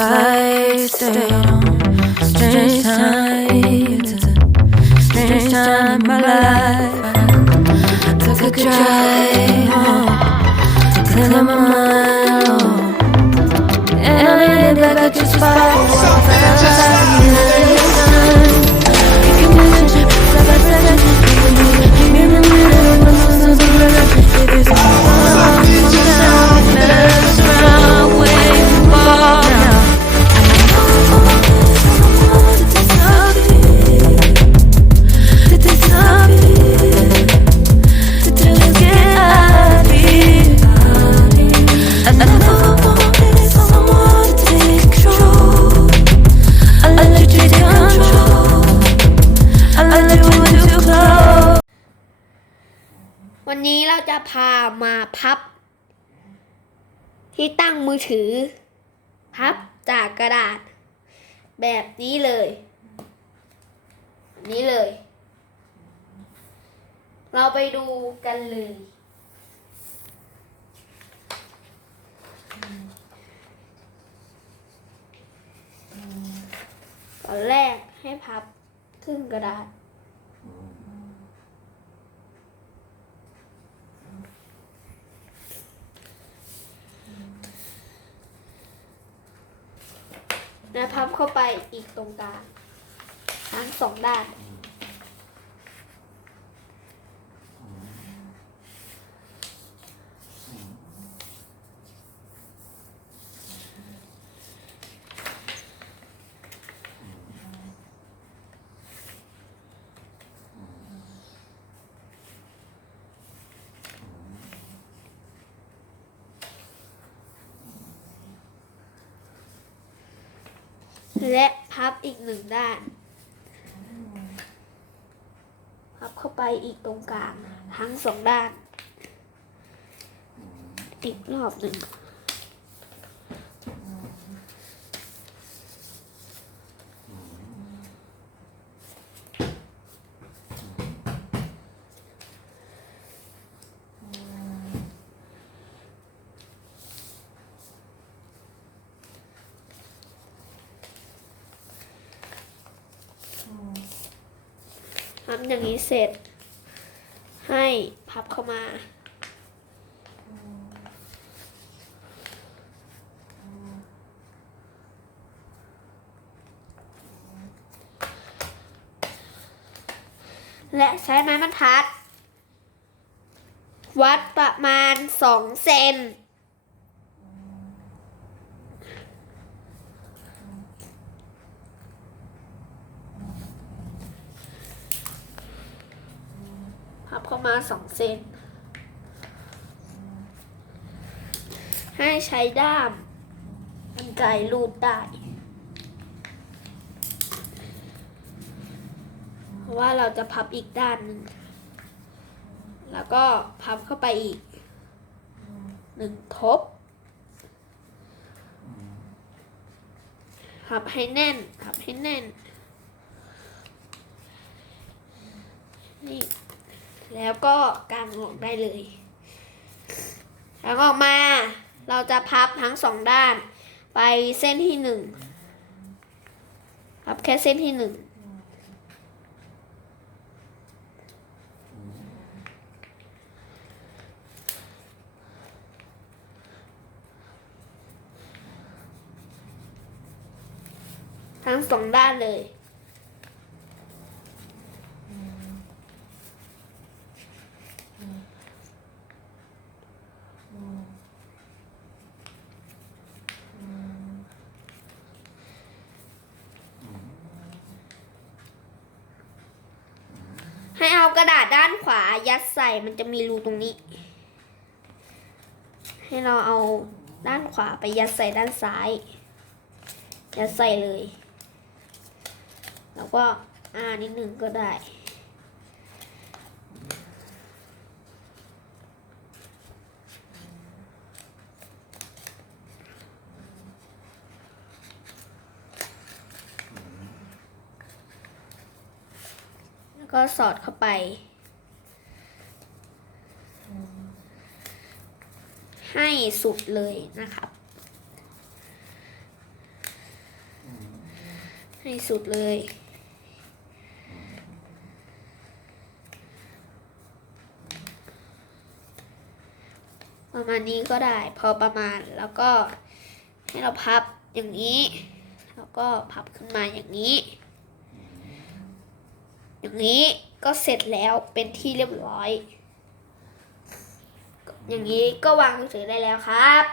flight stayed on. Strange strange time in my life. I took a drive to clear my mind. And I back. นนี้เราจะพามาพับ ที่ตั้งมือถือ พับจากกระดาษ แบบนี้เลย นี้เลย เราไปดูกันเลยตอนแรกให้พับครึ่งกระดาษ แล้วพับเข้าไปอีกตรงกลางทั้งสองด้าน และพับอีกหนึ่งด้าน พับเข้าไปอีกตรงกลาง ทั้งสองด้าน อีกรอบหนึ่ง ทำอย่างนี้เสร็จ ให้พับเข้ามา และใช้ไม้บรรทัด วัดประมาณสองเซน บเข้ามาสองเซน ให้ใช้ด้ามกันไกรรูดได้ เพราะว่าเราจะพับอีกด้านหนึ่งแล้วก็พับเข้าไปอีกหนึ่งทบพับให้แน่นพับให้แน่น นี่ แล้วก็กางออกได้เลยกางออกมา เราจะพับทั้งสองด้าน ไปเส้นที่หนึ่งพับแค่เส้นที่หนึ่งทั้งสองด้านเลย ให้เอากระดาษด้านขวายัดใส่มันจะมีรูตรงนี้ ให้เราเอาด้านขวาไปยัดใส่ด้านซ้าย ยัดใส่เลย แล้วก็อ่านิดหนึ่งก็ได้ ก็สอดเข้าไป ให้สุดเลยนะครับ ให้สุดเลยประมาณนี้ก็ได้พอประมาณแล้วก็ให้เราพับอย่างนี้ แล้วก็พับขึ้นมาอย่างนี้ อย่างนี้ก็เสร็จแล้วเป็นที่เรียบร้อย อย่างนี้ก็วางหนังสือได้แล้วครับ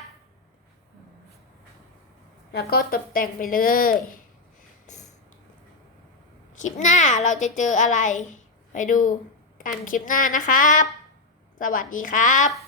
แล้วก็ตกแต่งไปเลย คลิปหน้าเราจะเจออะไร ไปดูกันคลิปหน้านะครับ สวัสดีครับ